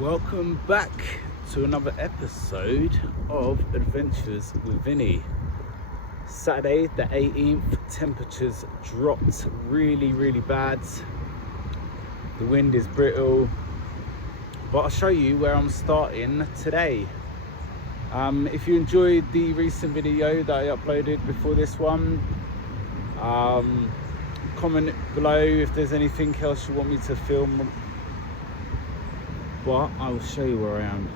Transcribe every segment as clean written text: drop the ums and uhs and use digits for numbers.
Welcome back to another episode of Adventures with Vinny. Saturday the 18th, temperatures dropped really bad. The wind is brittle, but I'll show you where I'm starting today. If you enjoyed the recent video that I uploaded before this one, comment below if there's anything else you want me to film, but I will show you where I am.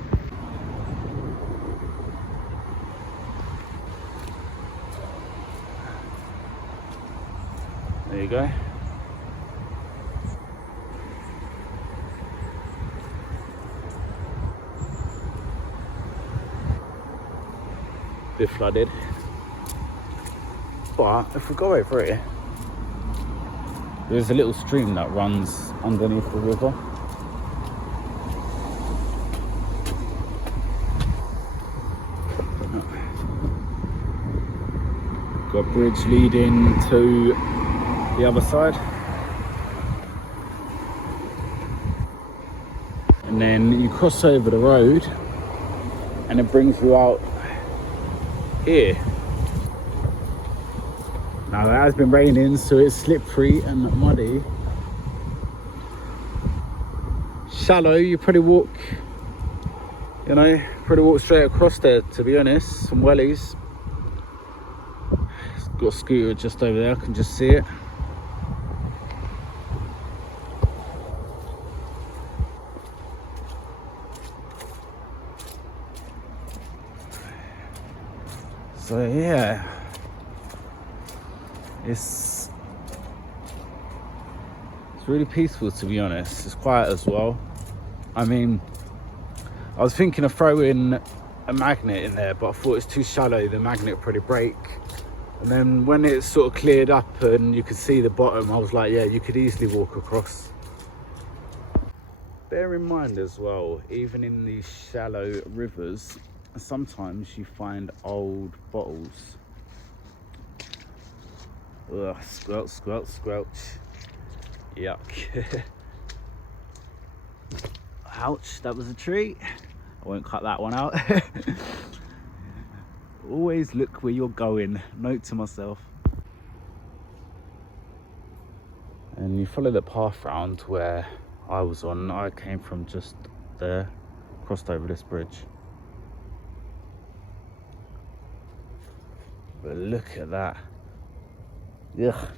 There you go. Bit flooded, but if we go over here, there's a little stream that runs underneath the river. Got a bridge leading to the other side, and then you cross over the road and it brings you out here. Now it has been raining, so it's slippery and muddy, shallow. You probably walk straight across there, to be honest. Some wellies. It's got a scooter just over there, I can just see it. So yeah, it's really peaceful, to be honest. It's quiet as well. I mean, I was thinking of throwing a magnet in there, but I thought it's too shallow, the magnet would probably break. And then when it sort of cleared up and you could see the bottom, I was like, yeah, you could easily walk across. Bear in mind as well, even in these shallow rivers, sometimes you find old bottles. Ugh, squelch, squelch, squelch. Yuck. Ouch, that was a tree. I won't cut that one out. Always look where you're going. Note to myself. And you follow the path round where I was on. I came from just there, crossed over this bridge. But look at that. Ugh.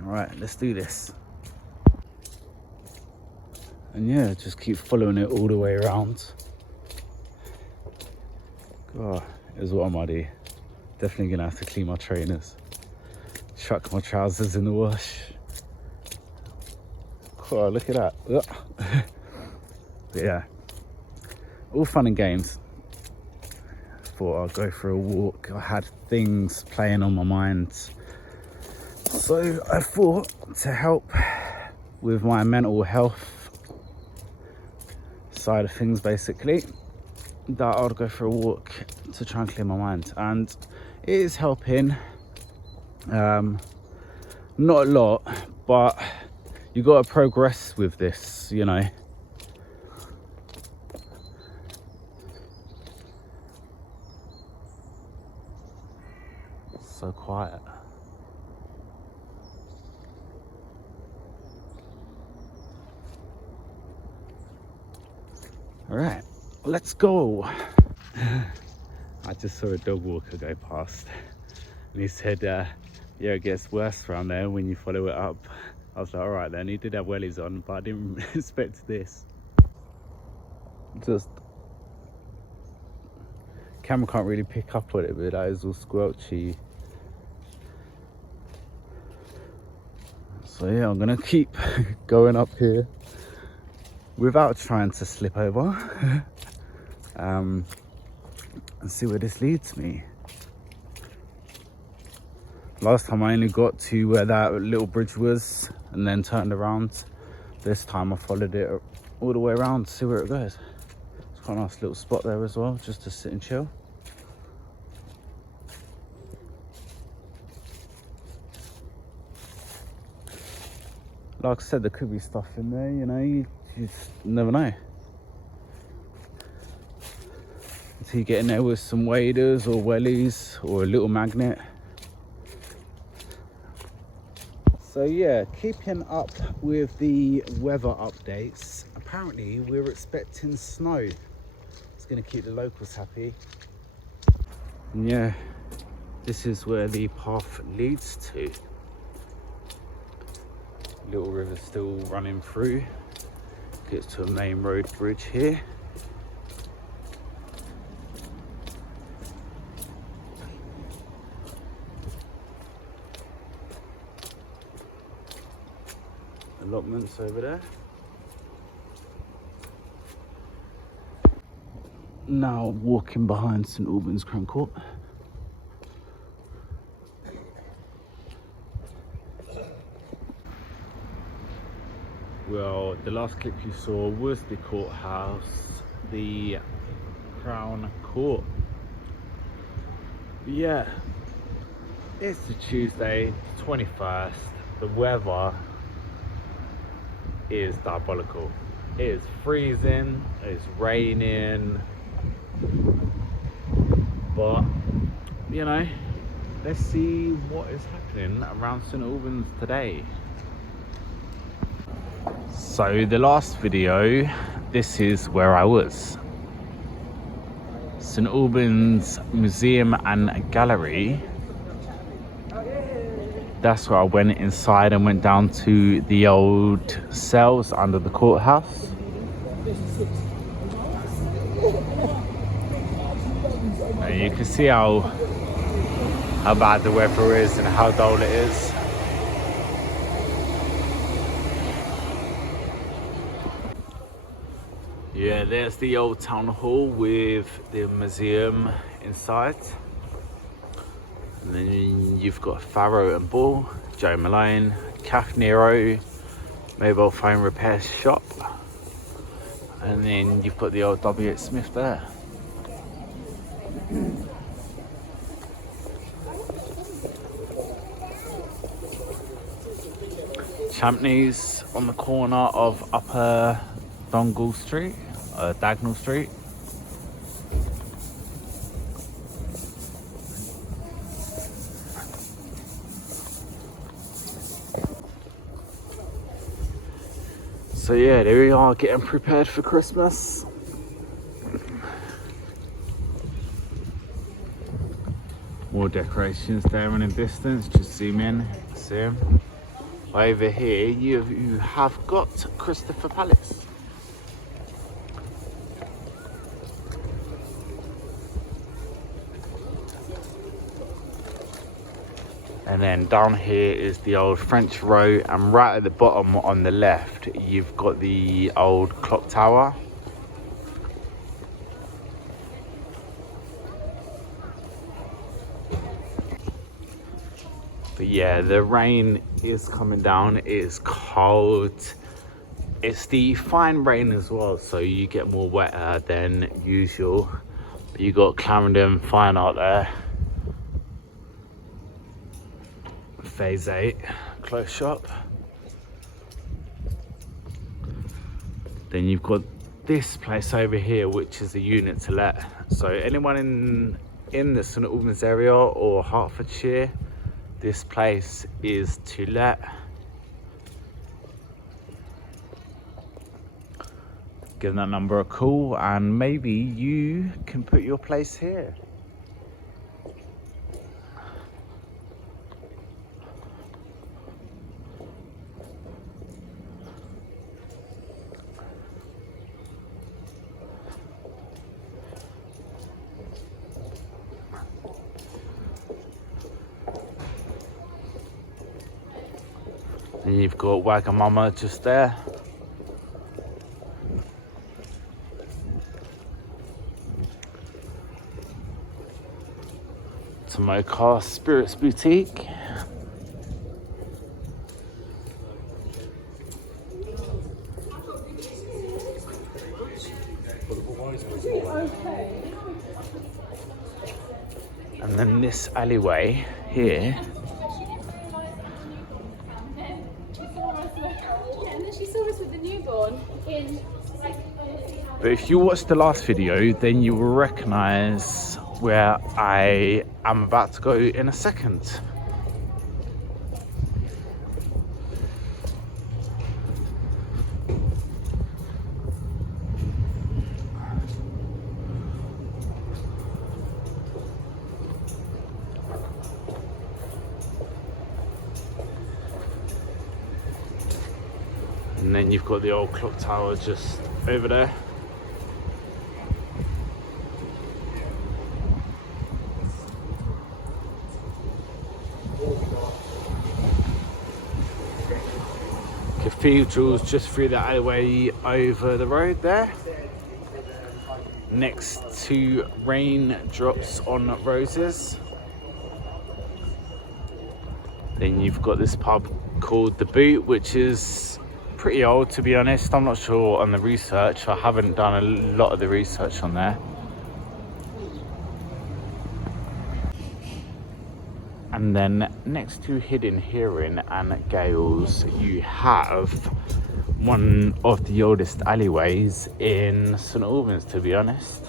Alright, let's do this. And yeah, just keep following it all the way around. God, it's what muddy. Definitely gonna have to clean my trainers. Chuck my trousers in the wash. God, look at that. But yeah, all fun and games. Thought I'd go for a walk. I had things playing on my mind, so I thought, to help with my mental health side of things, basically, that I'd go for a walk to try and clear my mind. And it is helping. Not a lot, but you got to progress with this, you know. So quiet. All right, let's go. I just saw a dog walker go past, and he said, yeah, it gets worse around there when you follow it up. I was like, all right then. He did have wellies on, but I didn't expect this. Just camera can't really pick up on it, but that is all squelchy. So yeah, I'm gonna keep going up here without trying to slip over, and see where this leads me. Last time I only got to where that little bridge was and then turned around. This time I followed it all the way around to see where it goes. It's quite a nice little spot there as well, just to sit and chill. Like I said, there could be stuff in there, you know. You You just never know. So you get in there with some waders or wellies or a little magnet. So yeah, keeping up with the weather updates. Apparently we're expecting snow. It's going to keep the locals happy. And yeah, this is where the path leads to. Little river still running through. Gets to a main road bridge here. Allotments over there. Now walking behind St Albans Crown Court. Well, the last clip you saw was the courthouse, the Crown Court. Yeah, it's the Tuesday, 21st. The weather is diabolical. It is freezing, it's raining, but you know, let's see what is happening around St Albans today. So the last video, this is where I was. St Albans Museum and Gallery. That's where I went inside and went down to the old cells under the courthouse. And you can see how bad the weather is and how dull it is. Yeah, there's the old town hall with the museum inside. And then you've got Farrow and Ball, Joe Malone, Caff Nero, mobile phone repair shop. And then you've got the old W.H. Smith there. Champneys on the corner of Upper Dongle Street, Dagnall Street. So yeah, there we are, getting prepared for Christmas. More decorations there in the distance, just zoom in, see them. Over here you have got Christopher Palace. And then down here is the old French Row, and right at the bottom on the left you've got the old clock tower. But yeah, the rain is coming down, it is cold. It's the fine rain as well, so you get more wetter than usual. But you got Clarendon Fine Art there. Phase 8 close shop. Then you've got this place over here, which is a unit to let. So anyone in the St Albans area or Hertfordshire, this place is to let. Give that number a call and maybe you can put your place here. And you've got Wagamama just there. Tomoka Spirits Boutique. And then this alleyway here. Yeah, and then she saw us with the newborn. Yeah. But if you watched the last video, then you will recognize where I am about to go in a second. And then you've got the old clock tower just over there. Cathedral's just through the alleyway over the road there, next to Raindrops on Roses. Then you've got this pub called The Boot, which is pretty old, to be honest. I'm not sure on the research. I haven't done a lot of the research on there. And then next to Hidden Hearing and Gales, you have one of the oldest alleyways in St Albans, to be honest.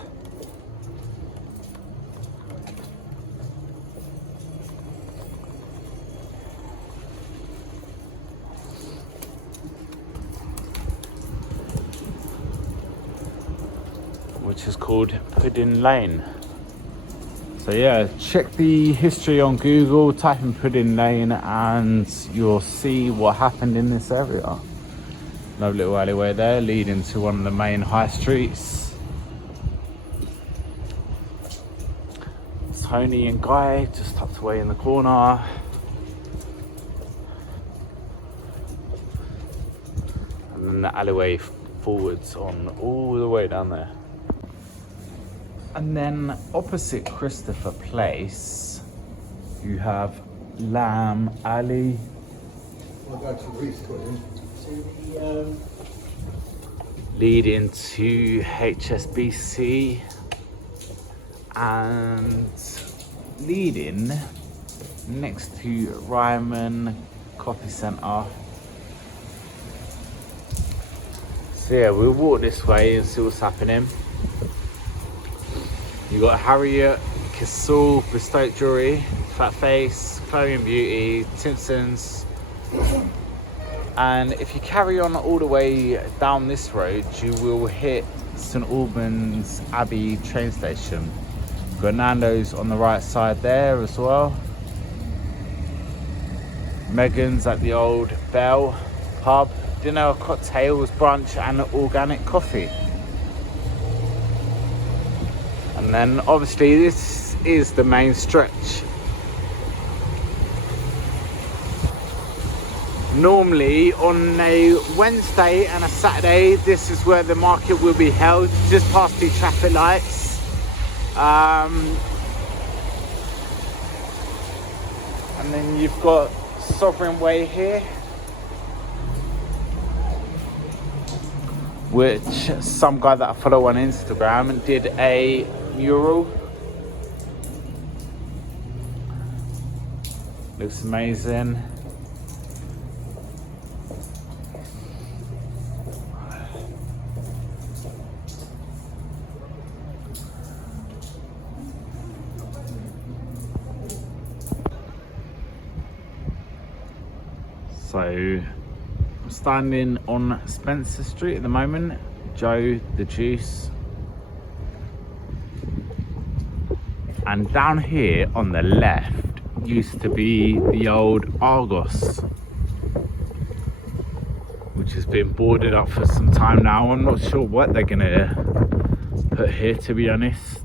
Which is called Pudding Lane. So yeah, check the history on Google, type in Pudding Lane and you'll see what happened in this area. Lovely little alleyway there leading to one of the main high streets. Tony and Guy just tucked away in the corner. And then the alleyway forwards on all the way down there. And then opposite Christopher Place, you have Lamb Alley. I'll go to the east, leading to HSBC and leading next to Ryman Coffee Centre. So yeah, we'll walk this way and see what's happening. You got Harriet, Kissel, Bespoke Jewelry, Fat Face, Chloe and Beauty, Timpson's. And if you carry on all the way down this road, you will hit St Albans Abbey train station. You've got Nando's on the right side there as well. Megan's at the old Bell pub. Dinner, cocktails, brunch and organic coffee. And then obviously this is the main stretch. Normally on a Wednesday and a Saturday, this is where the market will be held, just past the traffic lights. And then you've got Sovereign Way here, which some guy that I follow on Instagram did a mural. Looks amazing. So I'm standing on Spencer Street at the moment. Joe the Juice. And down here on the left used to be the old Argos, which has been boarded up for some time now. I'm not sure what they're gonna put here, to be honest.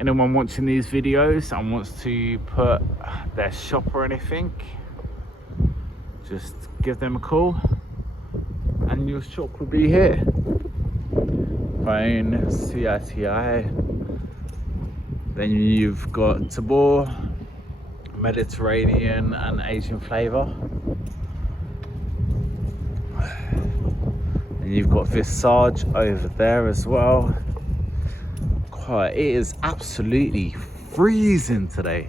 Anyone watching these videos and wants to put their shop or anything, just give them a call and your shop will be here. Phone CITI. Then you've got Tabor, Mediterranean and Asian flavour. And you've got Visage over there as well. God, it is absolutely freezing today.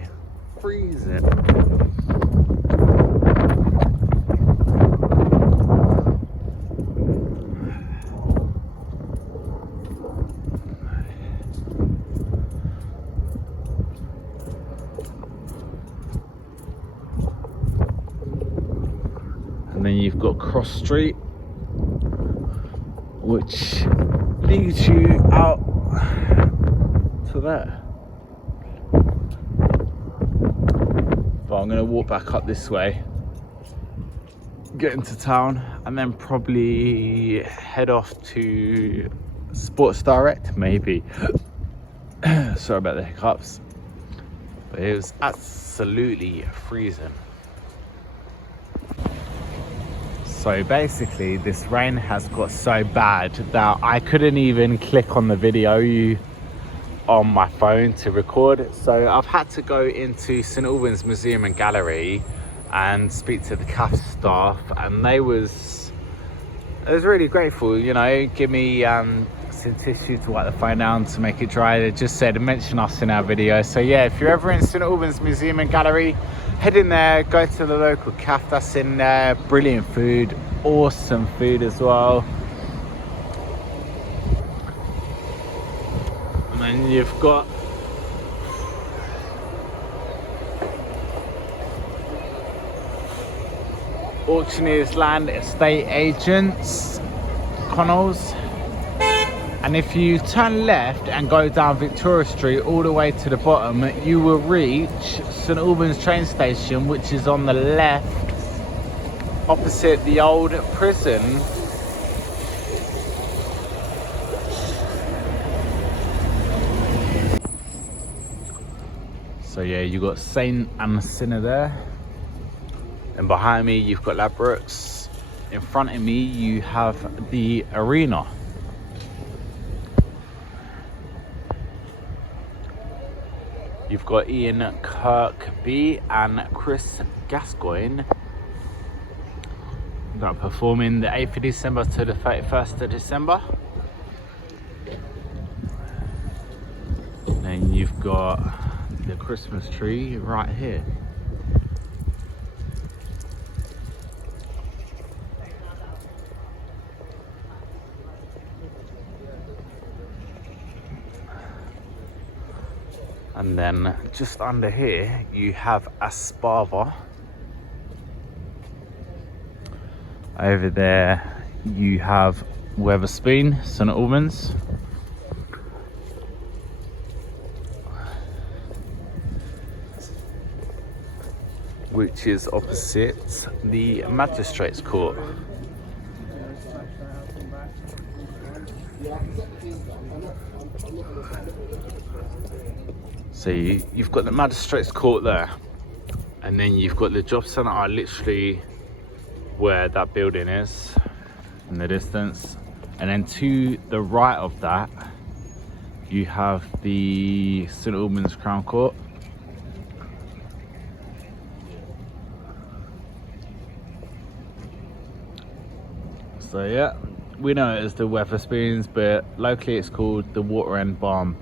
Freezing. you've got Cross Street, which leads you out to there. But I'm going to walk back up this way, get into town, and then probably head off to Sports Direct, maybe. Sorry about the hiccups, but it was absolutely freezing. So basically this rain has got so bad that I couldn't even click on the video on my phone to record. So I've had to go into St Albans Museum and Gallery and speak to the CAF staff, and I was really grateful, you know, give me some tissue to wipe the phone down to make it dry. They just said mention us in our video. So yeah, if you're ever in St Albans Museum and Gallery, head in there, go to the local CAF that's in there. Brilliant food, awesome food as well. And then you've got Auctioneers Land Estate Agents, Connells. And if you turn left and go down Victoria Street all the way to the bottom, you will reach St Albans train station, which is on the left opposite the old prison. So yeah, you got St Albans there, and behind me you've got Ladbrokes. In front of me you have the arena. You've got Ian Kirkby and Chris Gascoigne that are performing the 8th of December to the 31st of December. Then you've got the Christmas tree right here. And then just under here you have Aspava. Over there you have Wetherspoon, St Albans. Which is opposite the Magistrates Court. So you've got the Magistrates Court there, and then you've got the job centre literally where that building is in the distance, and then to the right of that you have the St Albans Crown Court. So yeah, we know it as the Wetherspoons, but locally it's called the Water End Barn.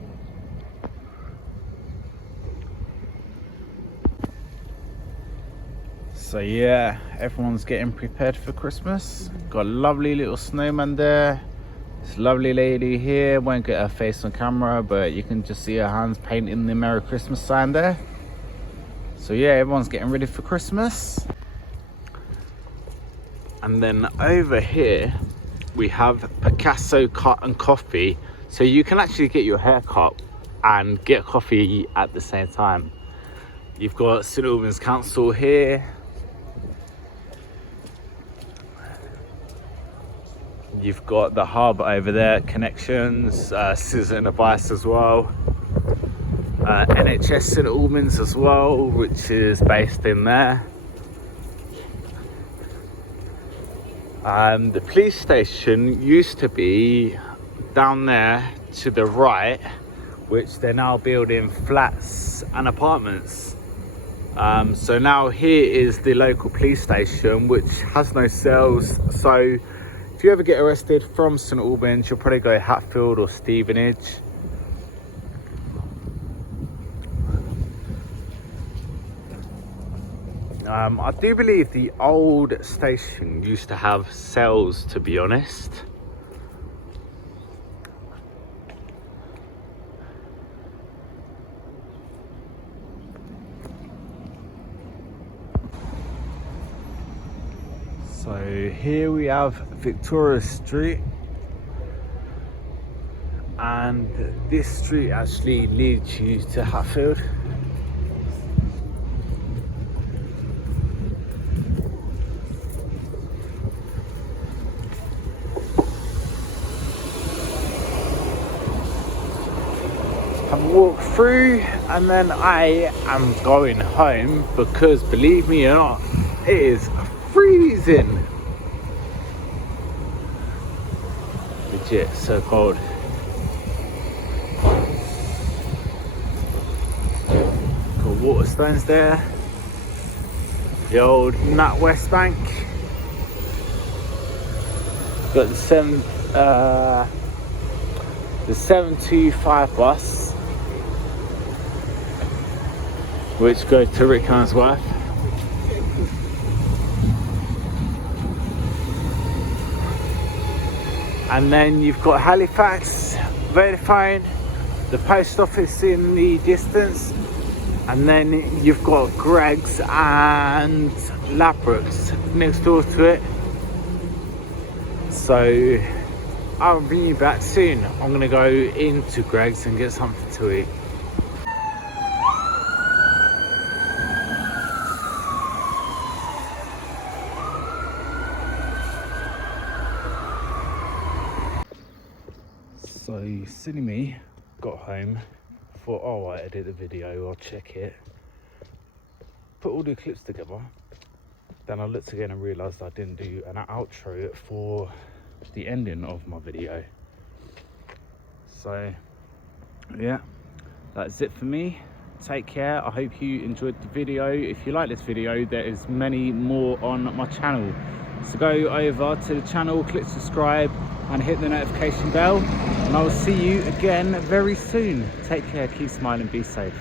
So yeah, everyone's getting prepared for Christmas. Got a lovely little snowman there. This lovely lady here, won't get her face on camera, but you can just see her hands painting the Merry Christmas sign there. So yeah, everyone's getting ready for Christmas. And then over here we have Picasso Cut and Coffee, so you can actually get your hair cut and get coffee at the same time. You've got St Albans Council here. You've got the hub over there, Connections, Scissor and Advice as well. NHS St Albans as well, which is based in there. The police station used to be down there to the right, which they're now building flats and apartments. So now here is the local police station, which has no cells. So if you ever get arrested from St Albans, you'll probably go Hatfield or Stevenage. I do believe the old station used to have cells, to be honest. So here we have Victoria Street, and this street actually leads you to Hatfield. Have a walk through, and then I am going home because, believe me or not, it is freezing. Legit, so cold. Got Waterstones there. The old Nat West Bank. Got the 725 bus, which goes to Rickmansworth. And then you've got Halifax, Vodafone, the post office in the distance, and then you've got Greggs and Ladbrokes next door to it. So I'll bring you back soon. I'm gonna go into Greggs and get something to eat. So silly me, got home, thought, oh, I edit the video, I'll check it, put all the clips together. Then I looked again and realised I didn't do an outro for the ending of my video. So yeah, that's it for me. Take care. I hope you enjoyed the video. If you like this video, there is many more on my channel, so go over to the channel, click subscribe and hit the notification bell, and I will see you again very soon. Take care, keep smiling, be safe.